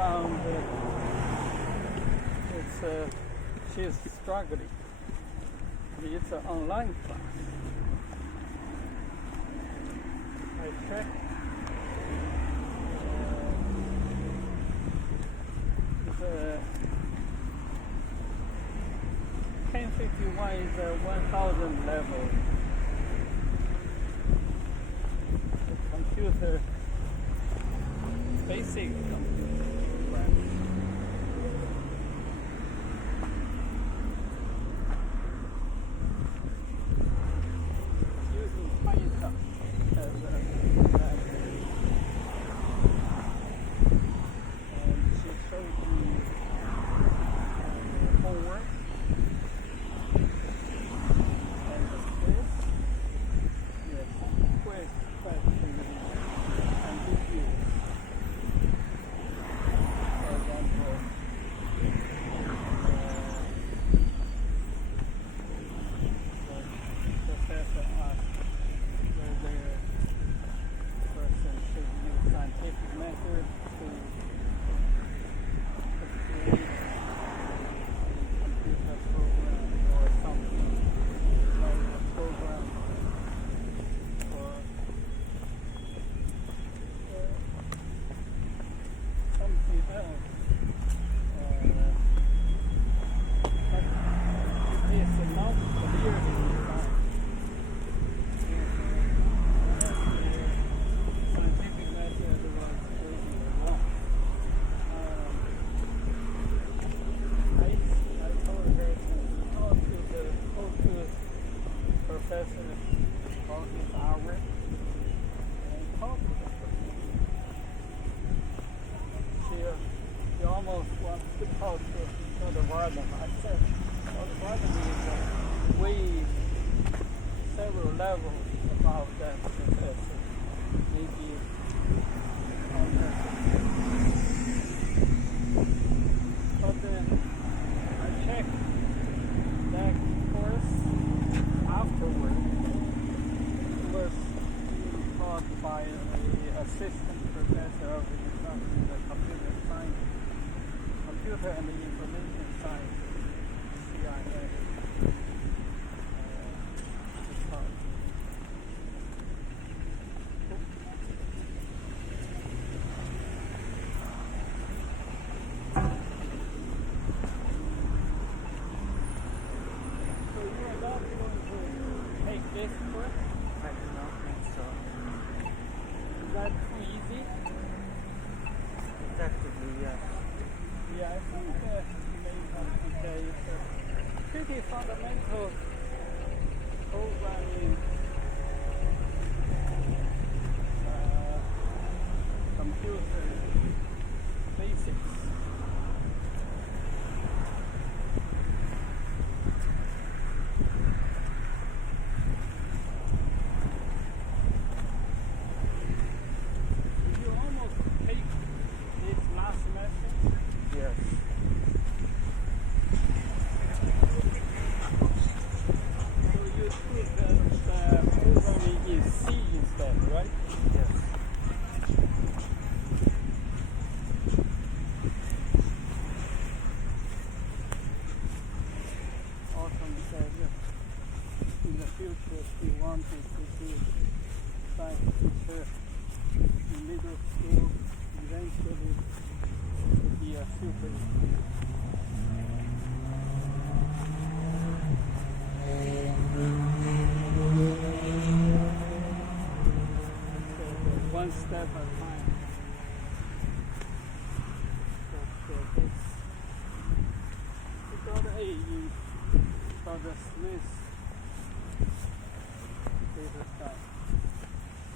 found she's struggling. It's an online class. I checked. It's 1051 is a 1000 level. The computer, basic computer programming. Using Python as a language. And she showed me homework. And the quiz. Yes, quiz question and review. For example, the professor asked whether the person should use scientific method to explain a computer program or something like a program or something else. But it is not clearly defined. Scientific method was crazy or wrong. I told her to talk to the professor about his hour and talk to the person. She almost wants to talk to the warden. I said, well, the warden is way several levels above that professor. Maybe on that. But then I checked that course afterward. It was being taught by an assistant professor of the computer science, computer and information science, CIA. So you are not going to take this course? I do not think so. Is that too easy? Effectively, yes. Yeah, I think you may have to say it's a pretty fundamental programming computer basics. Did you almost take this last semester? Yes. So you took programming in C instead, right? Yes. Autumn said in the future she wanted to do science teacher in middle school, eventually to be a super student. So one step at a time. But we got A in for the Smith data type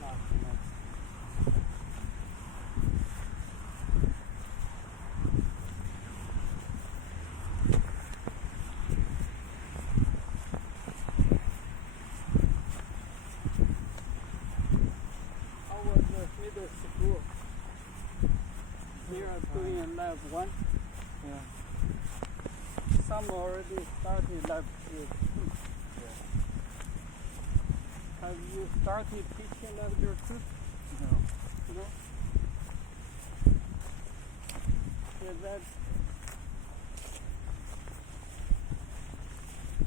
last semester. How was the middle school? We are doing in lab 1. Yeah. Some already started lab 2. Yes. Have you started teaching lab 2? No. No? that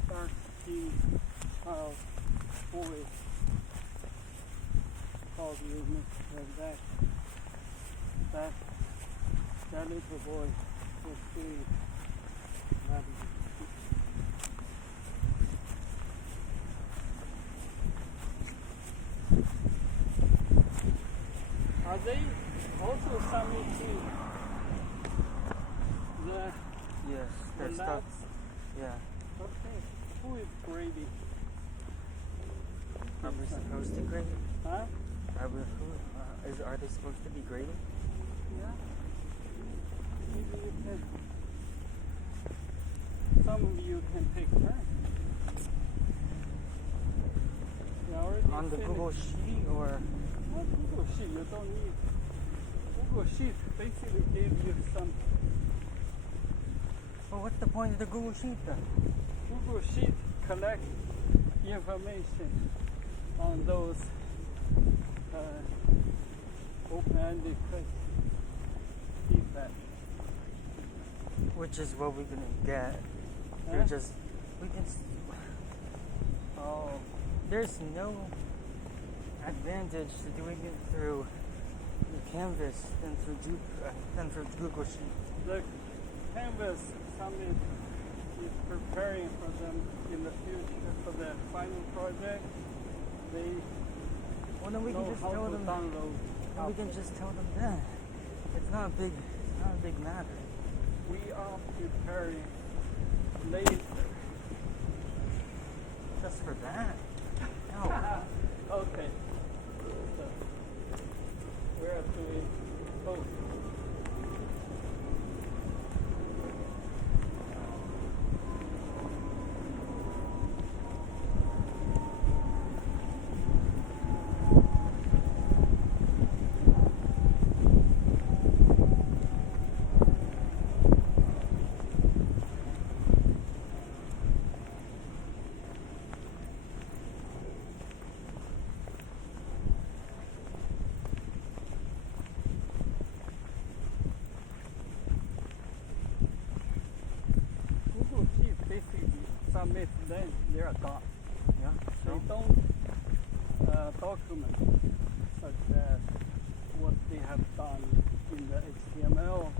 dark skinned child boy called you Mr. That little boy was doing that. Are they also submitting the Yes, there's stuff. labs? Yeah. Okay. Who is grading? Are we supposed to grade? Huh? Are they supposed to be graded? Yeah. Maybe you can. Some of you can take turns. You already On the finished. Google Sheet or? Not Google Sheet. You don't need. Google Sheet basically gives you some. Well, what's the point of the Google Sheet then? Google Sheet collect information on those open-ended questions. Feedback. Which is what we're gonna get. Huh? Oh. There's no advantage to doing it through the Canvas than through Google Sheet. The Canvas Summit is preparing for them in the future for their final project. They Well, then we know can just how tell to them. download. Then we can just tell them that it's not a big matter. We are preparing later. Just for that. No. Okay. So we're doing both. Google Sheet basically submit, then they're done. Yeah. They So don't document such as what they have done in the HTML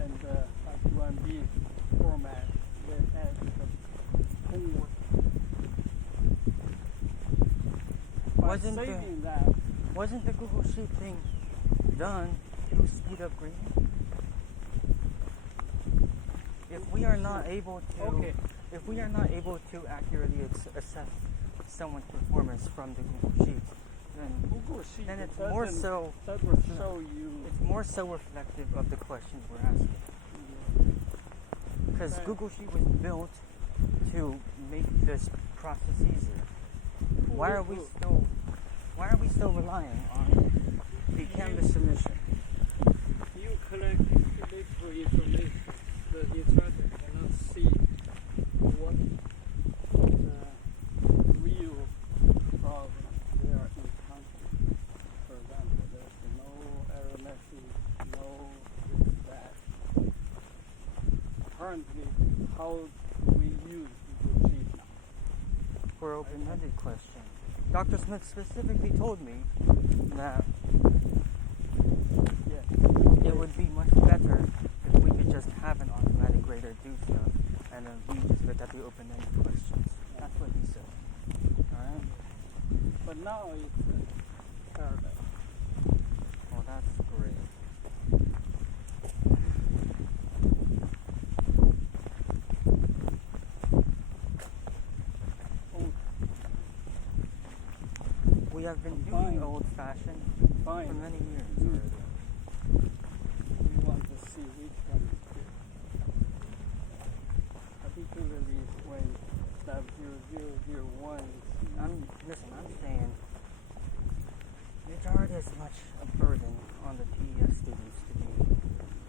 and the H1B format that has the homework. By Wasn't the- saving that, wasn't the Google Sheet thing done to speed up grading? If we are not able to accurately assess someone's performance from the Google Sheet, Google Sheet then it's doesn't show you. it's more so reflective of the questions we're asking. Because Right. Google Sheet was built to make this process easier. Why are we still relying on the Canvas submission? You collect little information. The instructor cannot see what the real problem they are encountering. For example, there's no error message, no this, that. Currently, how do we use Google Sheet now? For open-ended question. Dr. Smith specifically told me that Yeah. it would be much better if we could just have an automatic grader do stuff and then we just look at the open-ended questions. That's what he said. Alright? But now it's parallel. Well, that's great. We have been doing Fine. old-fashioned Fine. for many years already. We want to see which one is good. Particularly when step 0001 is Listen, I'm saying it's already as much a burden on the PES students to be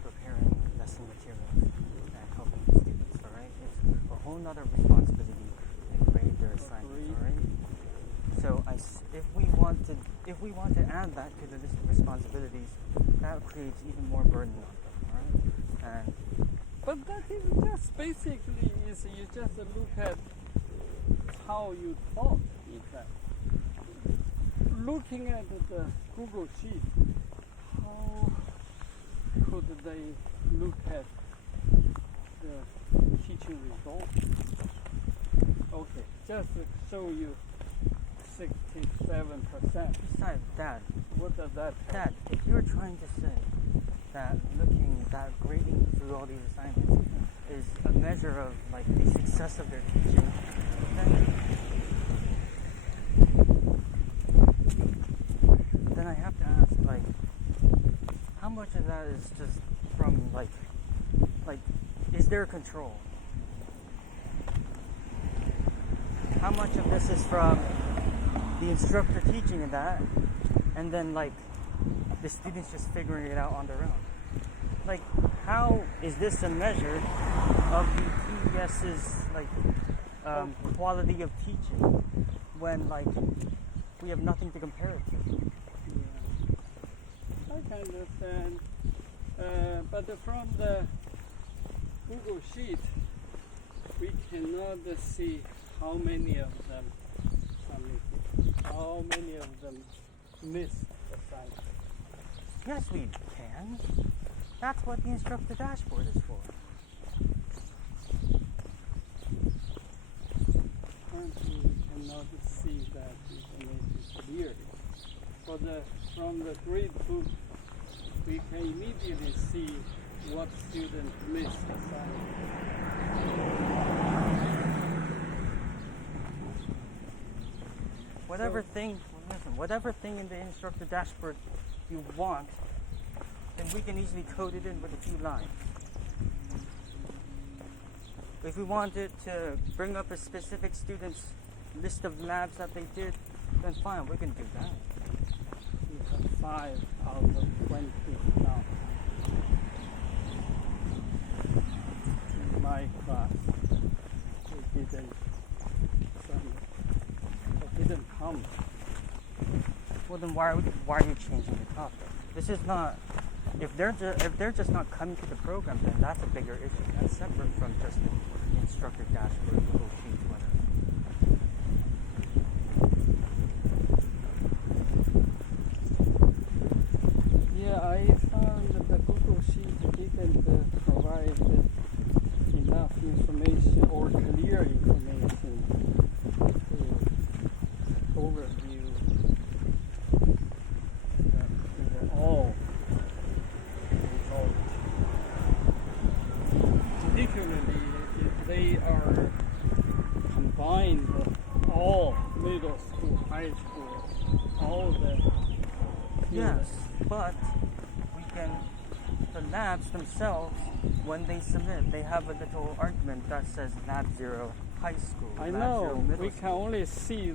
preparing lesson materials and helping the students, alright? It's a whole nother responsibility to grade their assignments, alright? So if we want to add that to the list of responsibilities, that creates even more burden on them, alright? and But that is just basically is you just look at how you taught, in fact. Looking at the Google Sheet, how could they look at the teaching results? Okay, just to show you 67%. besides that, What does that tell? Dad, if you're trying to say that grading through all these assignments is a measure of like the success of their teaching, then I have to ask, like, how much of that is just from like is there control? How much of this is from the instructor teaching that, and then like the students just figuring it out on their own? Like, how is this a measure of the TES's like quality of teaching when like we have nothing to compare it to? Yeah. I can understand, but from the Google Sheet, we cannot see how many of them submitted, how many of them missed assignment. Yes, we can. That's what the instructor dashboard is for. Currently, we cannot see that information clearly. From the grade book, we can immediately see what students missed assignment. Whatever thing in the instructor dashboard you want, then we can easily code it in with a few lines. If we wanted to bring up a specific student's list of labs that they did, then fine, we can do that. We have 5 out of 20 now. In my class, they didn't come. Well, then why are you changing the topic? This is not. If they're just not coming to the program, then that's a bigger issue. That's separate from just the instructor dashboard, Google Sheets, whatever. Yeah, I found that the Google Sheet didn't provide enough information or clear information to overview the all results. Particularly if they are combined all middle school, high school, all the Yes, but we can. The labs themselves, when they submit, they have a little argument that says Lab 0 High School. I Lab know, 0 Middle we can School. only see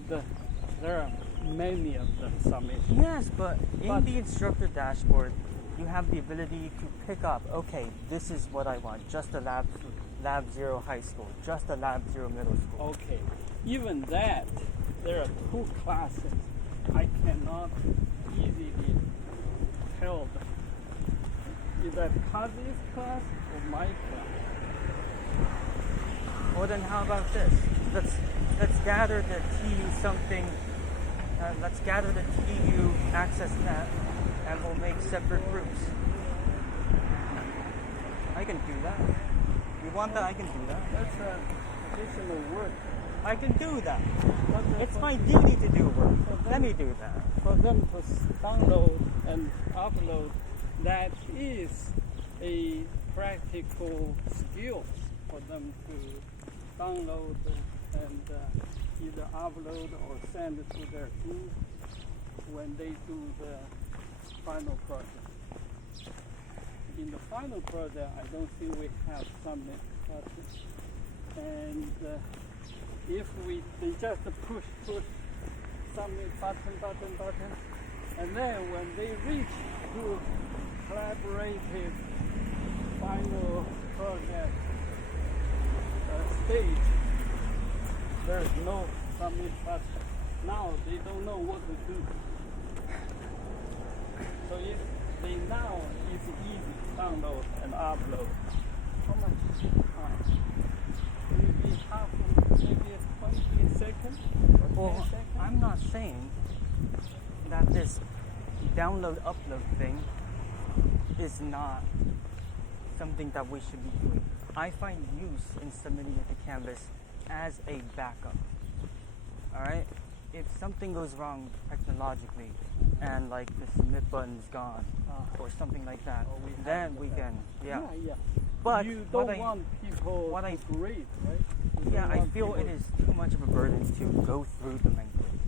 there are many of them submissions. Yes, but in the instructor dashboard, you have the ability to pick up, okay, this is what I want, just a Lab 0 High School, just a Lab 0 Middle School. Okay, even that, there are 2 classes. I cannot easily tell them. Is that Kazi's class or my class? Well, then how about this? Let's gather the TU something. Let's gather the TU access net, and we'll make separate groups. I can do that. You want that? I can do that. That's additional work. I can do that. But It's for- my duty to do work. for Let them- me do that. For them to download and upload, that is a practical skill for them to download and either upload or send it to their group when they do the final project. In the final project, I don't think we have submit button. And if they just push, submit button, and then when they reach to collaborative final project stage, there's no submit button. Now they don't know what to do. So if they now it's easy, download and upload. How much time? Maybe maybe 20 seconds or 10 Well, seconds? I'm not saying that this download upload thing is not something that we should be doing. I find use in submitting it to Canvas as a backup. Alright? If something goes wrong technologically and like the submit button's gone or something like that, Oh, we have then the we backup. can, yeah. Yeah. But you what don't want people what to I- grade, right? You Yeah, don't I want feel it people- is too much of a burden to go through the main course.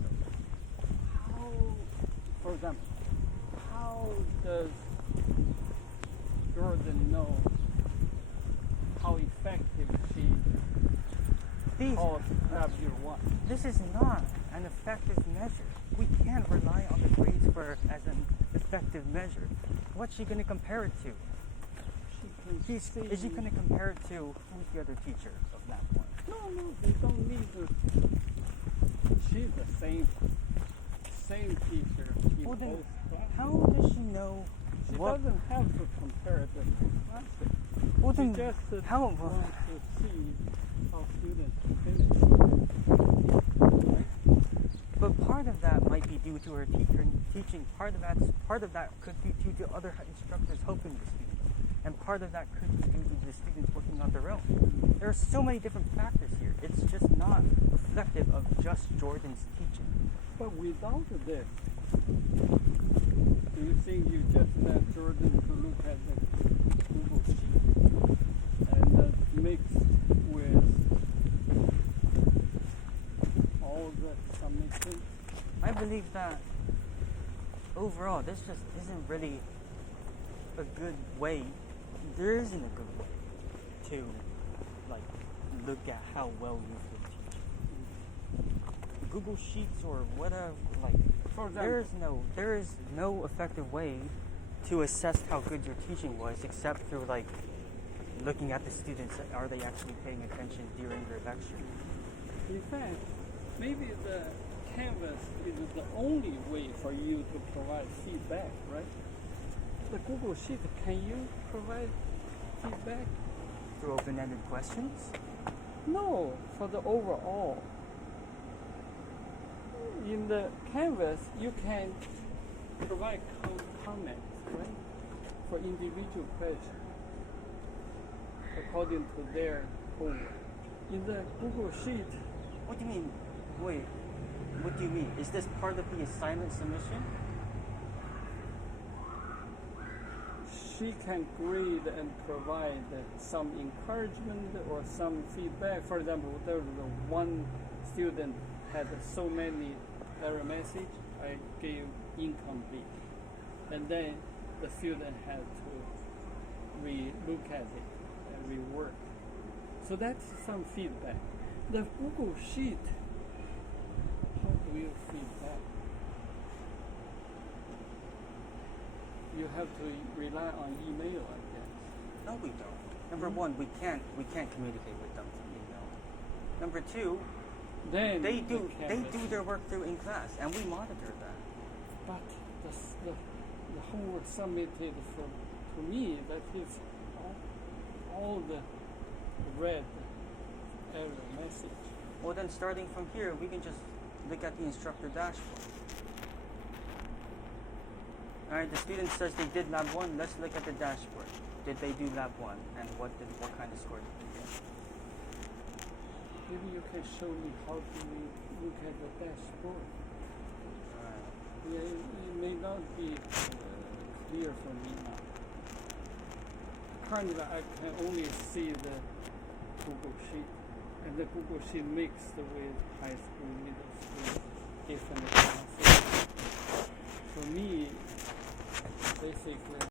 How, for example, how does Jordan know how effective she taught Lab Year 1? This is not an effective measure. We can't rely on the grades for as an effective measure. What's she going to compare it to? Is she going to compare it to who's the other teacher of that one? No, they don't need to. She's the same teacher in Well, then, both classes. how does she know She what? doesn't have to compare the two classes. Well, She then, just how? wants to see how students finish. But part of that might be due to her teaching. Part of that could be due to other instructors helping the students, and part of that could be due to the students working on their own. There are so many different factors here. It's just not reflective of just Jordan's teaching. But without this, do you think you just let Jordan to look at the Google Sheet and mixed with all the submissions? I believe that overall, this just isn't really a good way. There isn't a good way to like look at how well you've been teaching. Google Sheets or whatever, like For example, there is no effective way to assess how good your teaching was except through like looking at the students. Are they actually paying attention during their lecture? in fact, maybe the Canvas is the only way for you to provide feedback, right? The Google Sheet, can you provide feedback? Through open-ended questions? No, for the overall. In the Canvas, you can provide comments, right? For individual questions, according to their homework. In the Google Sheet, What do you mean? Wait, what do you mean? Is this part of the assignment submission? she can grade and provide some encouragement or some feedback. For example, there was one student had so many error message, I gave incomplete. And then the student had to re-look at it and rework. So that's some feedback. The Google Sheet, how do you feedback? You have to rely on email, I guess. No, we don't. Number one, we can't communicate with them through email. Number two, Then they the do Canvas. their work through in class, and we monitor that. But the homework submitted to me, that is all the red error message. Well, then starting from here, we can just look at the instructor dashboard. All right, the student says they did lab 1. Let's look at the dashboard. Did they do lab 1, and what kind of score did they get? Maybe you can show me how do we look at the dashboard. All right. Yeah, it may not be clear for me now. Currently, I can only see the Google Sheet, and the Google Sheet mixed with high school, middle school, different classes. For me, basically,